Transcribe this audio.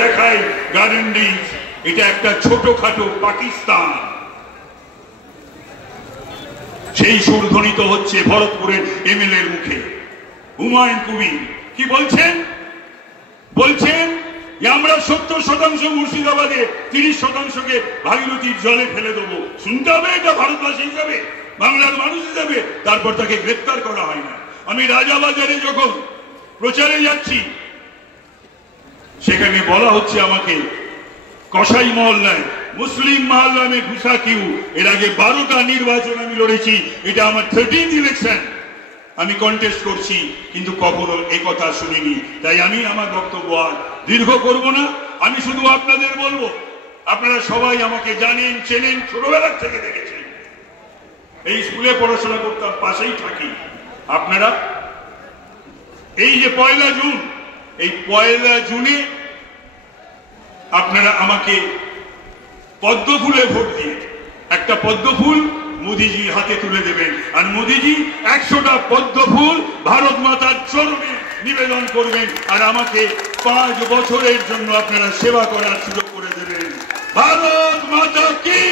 দেখায় garden rich, এটা একটা ছোটখাটো পাকিস্তান। সেই সুর ধ্বনিত হচ্ছে ভরতপুরের এমএলএ এর মুখে। হুমায়ুন কবির কি বলছেন? বলছেন যে আমরা 70% মুর্শিদাবাদে, 30%কে ভাগীরথীর জলে ফেলে দেবো। শুনতে হবে এটা ভারতবাসী হিসাবে, বাংলার মানুষ হিসাবে। তারপর তাকে গ্রেপ্তার করা হয় না। আমি রাজাবাজারে যখন প্রচারে যাচ্ছি, সেখানে বলা হচ্ছে আমাকে কসাই মহল্লায়, মুসলিম মহল্লা মে ঘুষা কিউ। এর আগে 12টা নির্বাচন আমি লড়েছি, এটা আমার 13th ইলেকশন। আমি কন্টেস্ট করছি, কিন্তু কখনো একথা শুনিনি। তাই আমি আমার বক্তব্য আর দীর্ঘ করব না। আমি শুধু আপনাদের বলবো, আপনারা সবাই আমাকে জানেন, চেনেন, ছোটবেলার থেকে দেখেছেন। এই স্কুলে পড়াশোনা করতাম, পাশেই থাকি। আপনারা এই যে 1 জুন, এই 1 জুনে আপনারা আমাকে পদ্ম ফুলে ভোট দিয়ে একটা পদ্ম ফুল মোদিজির হাতে তুলে দেবেন। আর মোদিজি 100টা পদ্ম ফুল ভারত মাতার চরণে নিবেদন করবেন। আর আমাকে 5 বছরের জন্য আপনারা সেবা করার সুযোগ করে দেবেন। ভারত মাতা কি?